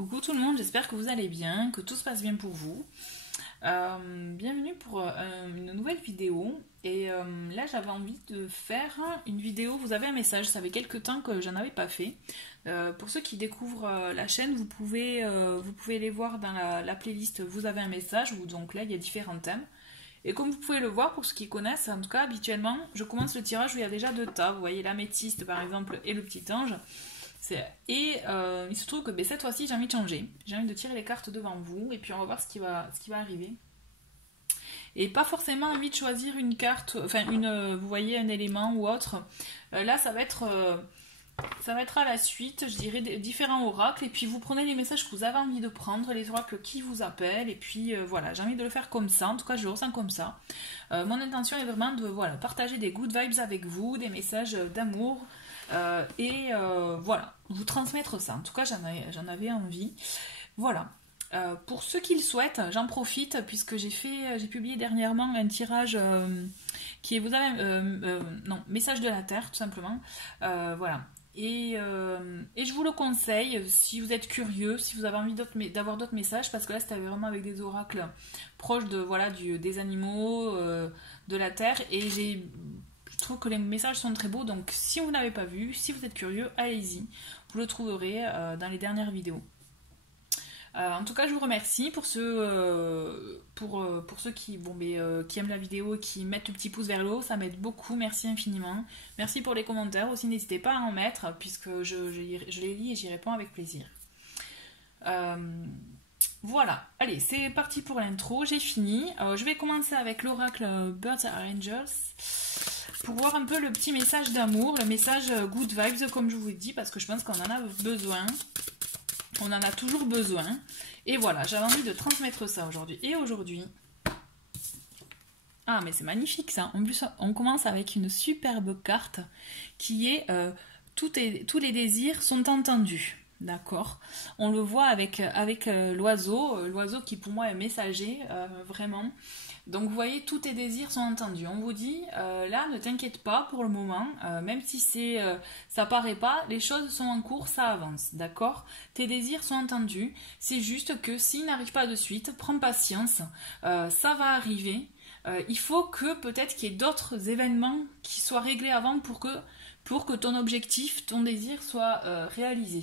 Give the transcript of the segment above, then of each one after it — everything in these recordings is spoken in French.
Coucou tout le monde, j'espère que vous allez bien, que tout se passe bien pour vous. Bienvenue pour une nouvelle vidéo. Et là j'avais envie de faire une vidéo, vous avez un message, ça fait quelques temps que j'en avais pas fait. Pour ceux qui découvrent la chaîne, vous pouvez les voir dans la playlist Vous avez un message, où donc là il y a différents thèmes. Et comme vous pouvez le voir, pour ceux qui connaissent, en tout cas habituellement, je commence le tirage où il y a déjà deux tas. Vous voyez l'améthyste par exemple et le petit ange. Il se trouve que cette fois-ci j'ai envie de changer. J'ai envie de tirer les cartes devant vous et puis on va voir ce qui va arriver. Et pas forcément envie de choisir une carte, enfin vous voyez un élément ou autre. Là ça va être à la suite, je dirais différents oracles et puis vous prenez les messages que vous avez envie de prendre, les oracles qui vous appellent et puis voilà, j'ai envie de le faire comme ça, en tout cas je le ressens comme ça. Mon intention est vraiment de partager des good vibes avec vous, des messages d'amour. Voilà, vous transmettre ça. En tout cas, j'en avais envie. Voilà. Pour ceux qui le souhaitent, j'en profite puisque j'ai publié dernièrement un tirage qui est, message de la Terre, tout simplement. Voilà. Et je vous le conseille si vous êtes curieux, si vous avez envie d'avoir d'autres messages, parce que là c'était vraiment avec des oracles proches des animaux, de la Terre, et je trouve que les messages sont très beaux, donc si vous n'avez pas vu, si vous êtes curieux, allez-y. Vous le trouverez dans les dernières vidéos. En tout cas, je vous remercie pour ceux, qui aiment la vidéo et qui mettent le petit pouce vers le haut. Ça m'aide beaucoup, merci infiniment. Merci pour les commentaires aussi, n'hésitez pas à en mettre, puisque je les lis et j'y réponds avec plaisir. Voilà, allez, c'est parti pour l'intro, j'ai fini. Je vais commencer avec l'oracle Birds are Angels, pour voir un peu le petit message d'amour, le message good vibes comme je vous ai dit, parce que je pense qu'on en a besoin. On en a toujours besoin. Et voilà, j'avais envie de transmettre ça aujourd'hui. Et aujourd'hui... Ah, mais c'est magnifique ça. En plus, on commence avec une superbe carte qui est tous les désirs sont entendus. D'accord. On le voit avec l'oiseau qui pour moi est messager, vraiment. Donc vous voyez, tous tes désirs sont entendus. On vous dit, là, ne t'inquiète pas pour le moment, même si ça paraît pas, les choses sont en cours, ça avance, d'accord? Tes désirs sont entendus, c'est juste que s'ils n'arrivent pas de suite, prends patience, ça va arriver. Il faut que peut-être qu'il y ait d'autres événements qui soient réglés avant pour que ton objectif, ton désir soit réalisé.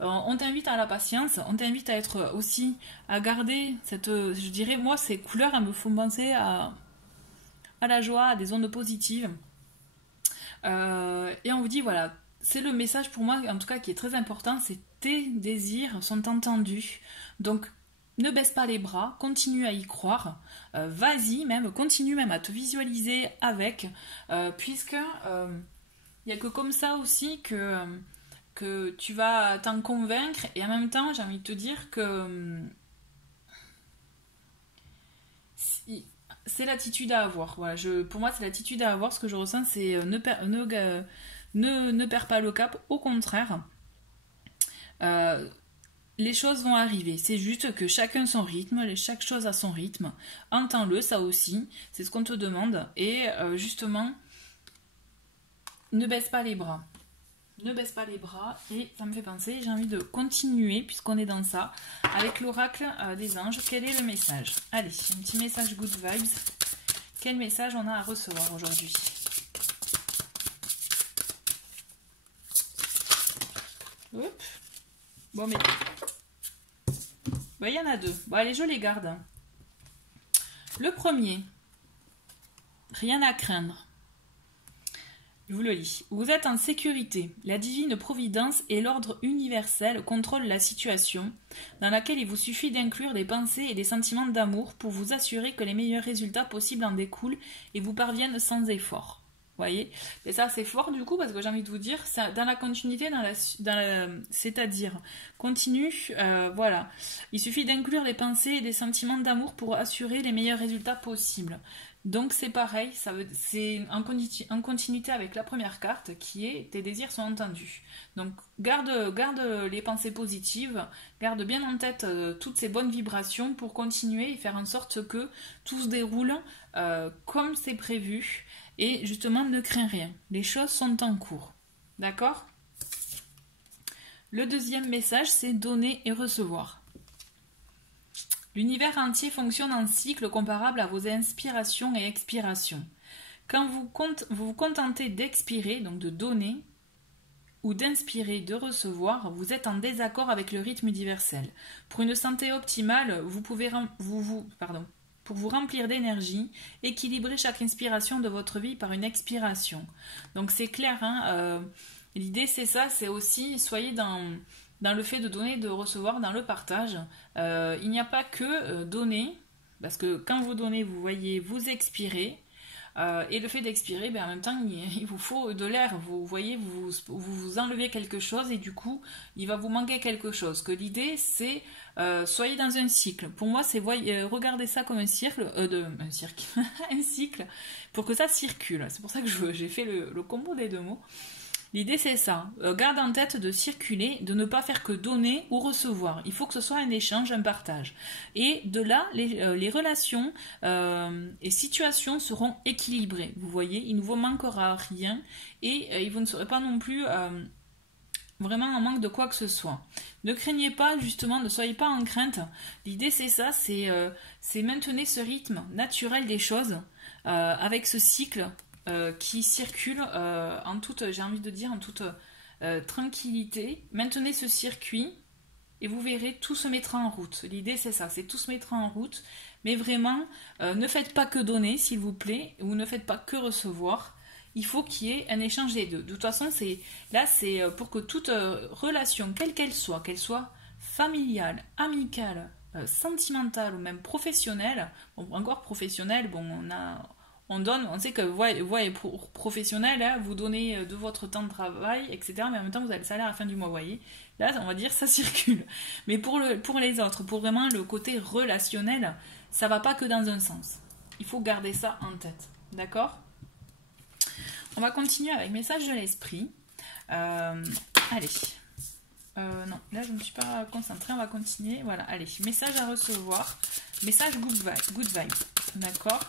On t'invite à la patience, on t'invite à garder je dirais, moi, ces couleurs, elles me font penser à la joie, à des ondes positives. Et on vous dit, voilà, c'est le message pour moi, en tout cas, qui est très important, c'est tes désirs sont entendus. Donc, ne baisse pas les bras, continue à y croire, vas-y même, continue même à te visualiser avec, puisque il n'y a que comme ça aussi que tu vas t'en convaincre, et en même temps j'ai envie de te dire que c'est l'attitude à avoir. Voilà, pour moi c'est l'attitude à avoir, ce que je ressens c'est ne perds pas le cap, au contraire. Les choses vont arriver, c'est juste que chacun son rythme, chaque chose a son rythme, entends-le, ça aussi, c'est ce qu'on te demande, et justement, ne baisse pas les bras. Ne baisse pas les bras, et ça me fait penser, j'ai envie de continuer, puisqu'on est dans ça, avec l'oracle des anges. Quel est le message? Allez, un petit message good vibes. Quel message on a à recevoir aujourd'hui? Hop. Bon, mais... Bon, il y en a deux. Bon, allez, je les garde. Le premier. Rien à craindre. Je vous le lis. Vous êtes en sécurité. La divine providence et l'ordre universel contrôlent la situation, dans laquelle il vous suffit d'inclure des pensées et des sentiments d'amour pour vous assurer que les meilleurs résultats possibles en découlent et vous parviennent sans effort. Vous voyez? Et ça, c'est fort du coup, parce que j'ai envie de vous dire, dans la continuité, c'est-à-dire, continue, voilà. Il suffit d'inclure des pensées et des sentiments d'amour pour assurer les meilleurs résultats possibles. Donc c'est pareil, c'est en continuité avec la première carte qui est tes désirs sont entendus. Donc garde les pensées positives, garde bien en tête toutes ces bonnes vibrations pour continuer et faire en sorte que tout se déroule comme c'est prévu, et justement ne crains rien. Les choses sont en cours. D'accord ? Le deuxième message, c'est donner et recevoir. L'univers entier fonctionne en cycle comparable à vos inspirations et expirations. Quand vous vous contentez d'expirer, donc de donner, ou d'inspirer, de recevoir, vous êtes en désaccord avec le rythme universel. Pour une santé optimale, pour vous remplir d'énergie, équilibrez chaque inspiration de votre vie par une expiration. Donc c'est clair, hein, l'idée c'est ça, c'est aussi, soyez dans le fait de donner, de recevoir, dans le partage. Il n'y a pas que donner, parce que quand vous donnez, vous voyez, vous expirez. Et le fait d'expirer, en même temps, il vous faut de l'air. Vous voyez, vous enlevez quelque chose et du coup, il va vous manquer quelque chose. Que l'idée, c'est soyez dans un cycle. Pour moi, c'est regardez ça comme un cycle, un cycle, pour que ça circule. C'est pour ça que j'ai fait le combo des deux mots. L'idée c'est ça, garde en tête de circuler, de ne pas faire que donner ou recevoir. Il faut que ce soit un échange, un partage. Et de là, les relations et situations seront équilibrées. Vous voyez, il ne vous manquera rien et vous ne serez pas non plus vraiment en manque de quoi que ce soit. Ne craignez pas justement, ne soyez pas en crainte. L'idée c'est ça, c'est maintenir ce rythme naturel des choses avec ce cycle qui circule en toute, j'ai envie de dire, en toute tranquillité. Maintenez ce circuit et vous verrez, tout se mettra en route. L'idée c'est ça, c'est tout se mettra en route. Mais vraiment, ne faites pas que donner, s'il vous plaît, ou ne faites pas que recevoir. Il faut qu'il y ait un échange des deux. De toute façon, c'est pour que toute relation, quelle qu'elle soit familiale, amicale, sentimentale ou même professionnelle, bon, encore professionnelle, bon, on sait que vous, professionnel, hein, vous donnez de votre temps de travail, etc. Mais en même temps, vous avez le salaire à la fin du mois, vous voyez. Là, on va dire, ça circule. Mais pour les autres, pour vraiment le côté relationnel, ça va pas que dans un sens. Il faut garder ça en tête. D'accord ? On va continuer avec message de l'esprit. Allez. Non, là, je ne me suis pas concentrée. On va continuer. Voilà, allez. Message à recevoir. Message good vibe. D'accord ?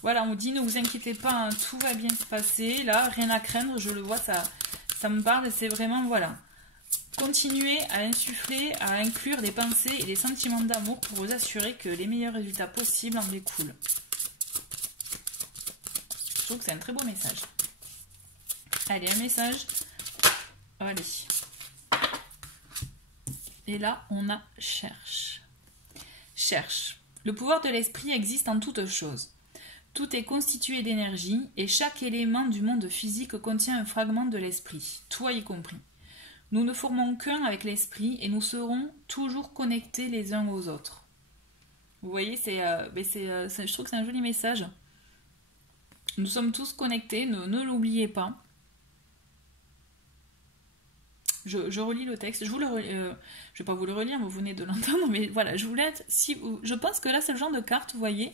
Voilà, on dit ne vous inquiétez pas, hein, tout va bien se passer. Là, rien à craindre, je le vois, ça me parle. C'est vraiment, voilà. Continuez à insuffler, à inclure des pensées et des sentiments d'amour pour vous assurer que les meilleurs résultats possibles en découlent. Je trouve que c'est un très beau message. Allez, un message. Allez. Et là, on a cherche. Cherche. Le pouvoir de l'esprit existe en toutes choses. Tout est constitué d'énergie et chaque élément du monde physique contient un fragment de l'esprit, toi y compris. Nous ne formons qu'un avec l'esprit et nous serons toujours connectés les uns aux autres. Vous voyez, je trouve que c'est un joli message. Nous sommes tous connectés, ne l'oubliez pas. Je relis le texte, je vais pas vous le relire, mais vous venez de l'entendre, mais voilà, je pense que là c'est le genre de carte, vous voyez,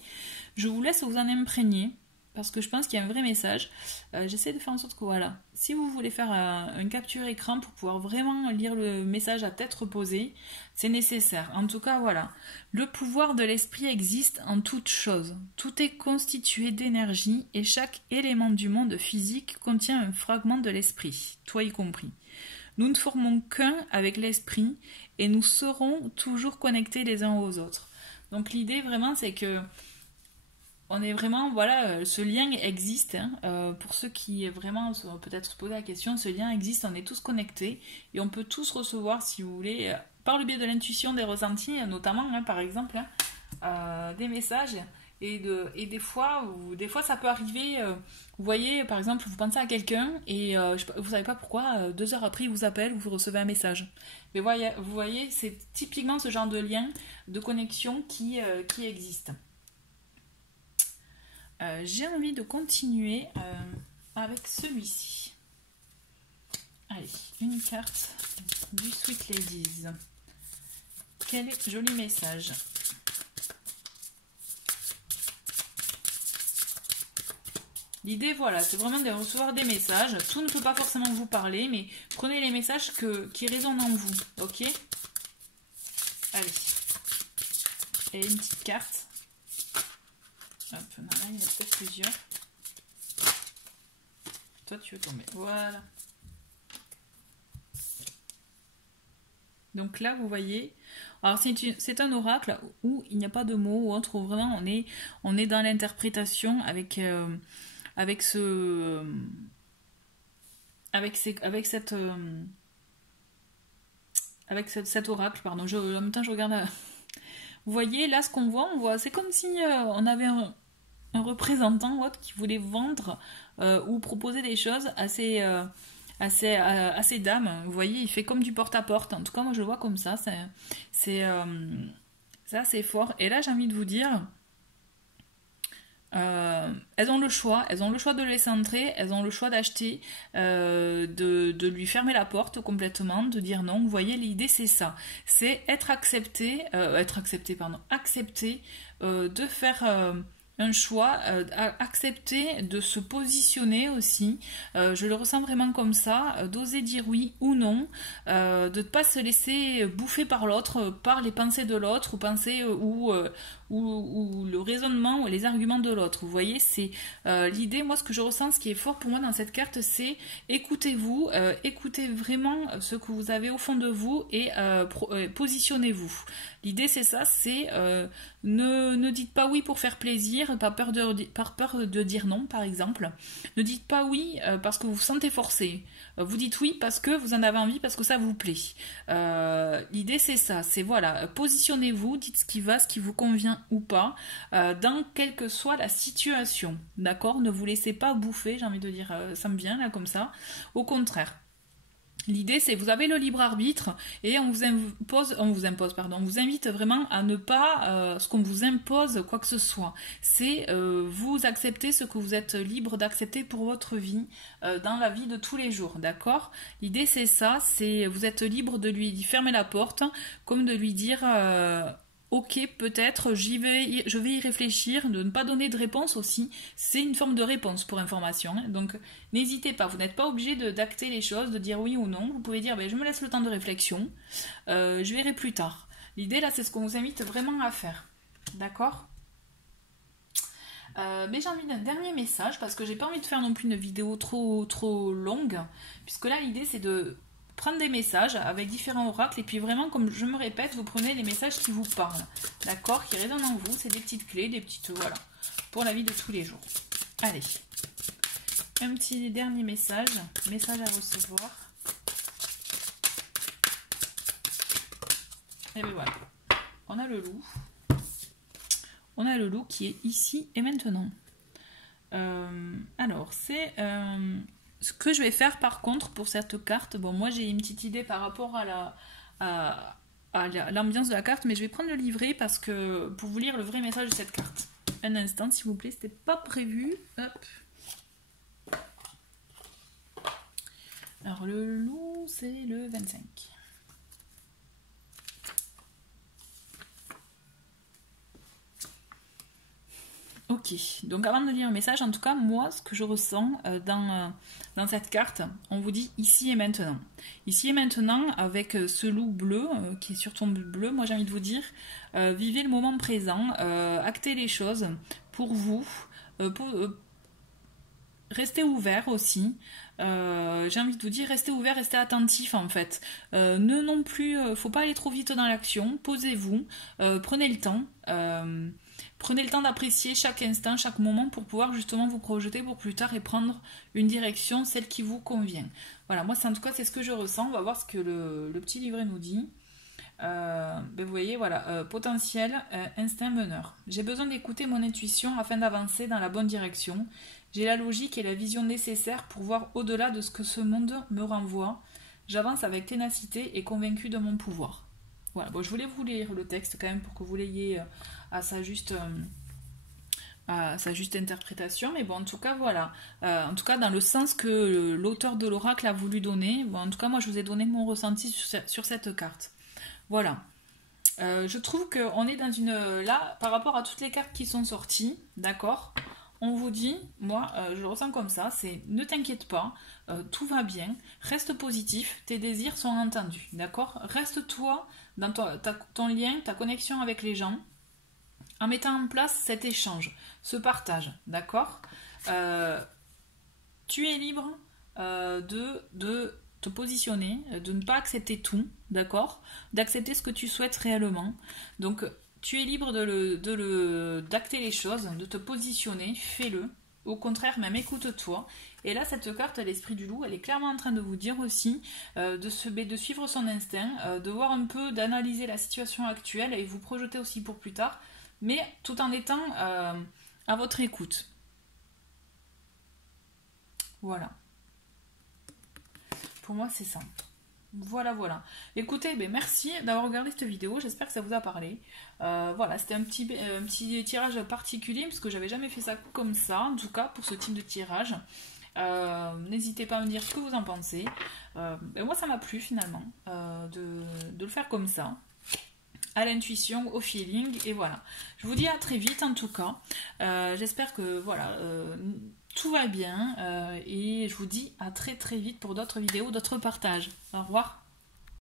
je vous laisse vous en imprégner, parce que je pense qu'il y a un vrai message. J'essaie de faire en sorte que voilà, si vous voulez faire un capture écran pour pouvoir vraiment lire le message à tête reposée, c'est nécessaire. En tout cas, voilà, le pouvoir de l'esprit existe en toutes choses. Tout est constitué d'énergie et chaque élément du monde physique contient un fragment de l'esprit, toi y compris. Nous ne formons qu'un avec l'esprit et nous serons toujours connectés les uns aux autres. Donc l'idée vraiment c'est que on est vraiment, voilà, ce lien existe. Hein, pour ceux qui vraiment peut-être se poser la question, ce lien existe, on est tous connectés et on peut tous recevoir, si vous voulez, par le biais de l'intuition, des ressentis, notamment, hein, par exemple, des messages. Et des fois ça peut arriver, vous voyez, par exemple, vous pensez à quelqu'un et vous savez pas pourquoi, 2 heures après il vous appelle ou vous recevez un message. Mais vous voyez, c'est typiquement ce genre de lien, de connexion qui existe. J'ai envie de continuer avec celui-ci. Allez, une carte du Sweet Ladies. Quel joli message. L'idée, voilà, c'est vraiment de recevoir des messages. Tout ne peut pas forcément vous parler, mais prenez les messages qui résonnent en vous, ok ? Allez. Et une petite carte. Hop, là, il y en a peut-être plusieurs. Toi, tu veux tomber. Voilà. Donc là, vous voyez, alors c'est un oracle où il n'y a pas de mots ou autre, où vraiment on est dans l'interprétation avec ce, cet oracle, pardon. En même temps, je regarde. Vous voyez, là, ce qu'on voit, c'est comme si on avait un représentant ou autre qui voulait vendre ou proposer des choses à ces dames. Vous voyez, il fait comme du porte-à-porte. En tout cas, moi, je le vois comme ça. C'est assez fort. Et là, j'ai envie de vous dire, elles ont le choix de le laisser entrer, elles ont le choix d'acheter, de lui fermer la porte complètement, de dire non. Vous voyez, l'idée c'est ça, c'est accepter, de faire un choix, accepter de se positionner aussi. Je le ressens vraiment comme ça, d'oser dire oui ou non, de ne pas se laisser bouffer par l'autre, par les pensées de l'autre, ou le raisonnement ou les arguments de l'autre. Vous voyez, c'est l'idée, moi ce que je ressens, ce qui est fort pour moi dans cette carte, c'est écoutez-vous, écoutez vraiment ce que vous avez au fond de vous et positionnez-vous. L'idée c'est ça, c'est ne dites pas oui pour faire plaisir, par peur de dire non par exemple. Ne dites pas oui parce que vous vous sentez forcé. Vous dites oui parce que vous en avez envie, parce que ça vous plaît. L'idée c'est ça, c'est voilà, positionnez-vous, dites ce qui va, ce qui vous convient ou pas, dans quelle que soit la situation. D'accord? Ne vous laissez pas bouffer, j'ai envie de dire, ça me vient là comme ça. Au contraire. L'idée, c'est vous avez le libre arbitre et on vous invite vraiment à ne pas ce qu'on vous impose quoi que ce soit. C'est vous accepter ce que vous êtes libre d'accepter pour votre vie, dans la vie de tous les jours, d'accord? L'idée, c'est ça, c'est vous êtes libre de lui fermer la porte, comme de lui dire ok, peut-être, je vais y réfléchir, de ne pas donner de réponse aussi. C'est une forme de réponse pour information. Hein. Donc, n'hésitez pas, vous n'êtes pas obligé d'acter les choses, de dire oui ou non. Vous pouvez dire, ben, je me laisse le temps de réflexion, je verrai plus tard. L'idée, là, c'est ce qu'on vous invite vraiment à faire. D'accord ? Mais j'ai envie d'un dernier message, parce que j'ai pas envie de faire non plus une vidéo trop longue, puisque là, l'idée, c'est de prendre des messages avec différents oracles et puis vraiment, comme je me répète, vous prenez les messages qui vous parlent, d'accord, qui résonnent en vous. C'est des petites clés, des petites, voilà, pour la vie de tous les jours. Allez, un petit dernier message à recevoir. Et bien voilà, on a le loup qui est ici et maintenant. Alors c'est ce que je vais faire par contre pour cette carte, bon moi j'ai une petite idée par rapport à l'ambiance de la carte, mais je vais prendre le livret parce que pour vous lire le vrai message de cette carte. Un instant s'il vous plaît, c'était pas prévu. Hop. Alors le loup c'est le 25. Ok, donc avant de lire le message, en tout cas, moi, ce que je ressens dans cette carte, on vous dit ici et maintenant. Ici et maintenant, avec ce loup bleu qui est sur ton bleu, moi j'ai envie de vous dire, vivez le moment présent, actez les choses pour vous, restez ouvert aussi. J'ai envie de vous dire, restez ouvert, restez attentif en fait. Ne non plus, faut pas aller trop vite dans l'action, posez-vous, prenez le temps. Prenez le temps d'apprécier chaque instant, chaque moment pour pouvoir justement vous projeter pour plus tard et prendre une direction, celle qui vous convient. Voilà, moi en tout cas c'est ce que je ressens. On va voir ce que le petit livret nous dit. Ben, vous voyez, voilà, potentiel, instinct meneur. J'ai besoin d'écouter mon intuition afin d'avancer dans la bonne direction. J'ai la logique et la vision nécessaires pour voir au-delà de ce que ce monde me renvoie. J'avance avec ténacité et convaincu de mon pouvoir. Voilà, bon, je voulais vous lire le texte quand même pour que vous l'ayez à sa juste interprétation, mais bon, en tout cas, voilà. En tout cas, dans le sens que l'auteur de l'oracle a voulu donner, bon, en tout cas, moi, je vous ai donné mon ressenti sur cette carte. Voilà. Je trouve qu'on est dans une... Là, par rapport à toutes les cartes qui sont sorties, d'accord, on vous dit, moi, je le ressens comme ça, c'est ne t'inquiète pas, tout va bien, reste positif, tes désirs sont entendus, d'accord. Reste toi dans ton lien, ta connexion avec les gens, en mettant en place cet échange, ce partage, d'accord. Tu es libre te positionner, de ne pas accepter tout, d'accord? D'accepter ce que tu souhaites réellement. Donc, tu es libre d'acter les choses, de te positionner, fais-le. Au contraire, même écoute-toi. Et là, cette carte, l'esprit du loup, elle est clairement en train de vous dire aussi de suivre son instinct, de voir un peu, d'analyser la situation actuelle et vous projeter aussi pour plus tard, mais tout en étant à votre écoute. Voilà. Pour moi, c'est ça. Voilà, voilà. Écoutez, merci d'avoir regardé cette vidéo. J'espère que ça vous a parlé. Voilà, c'était un petit tirage particulier parce que j'avais jamais fait ça comme ça, en tout cas pour ce type de tirage. N'hésitez pas à me dire ce que vous en pensez. Moi, ça m'a plu finalement de le faire comme ça, à l'intuition, au feeling, et voilà. Je vous dis à très vite en tout cas. J'espère que voilà, tout va bien et je vous dis à très très vite pour d'autres vidéos, d'autres partages. Au revoir.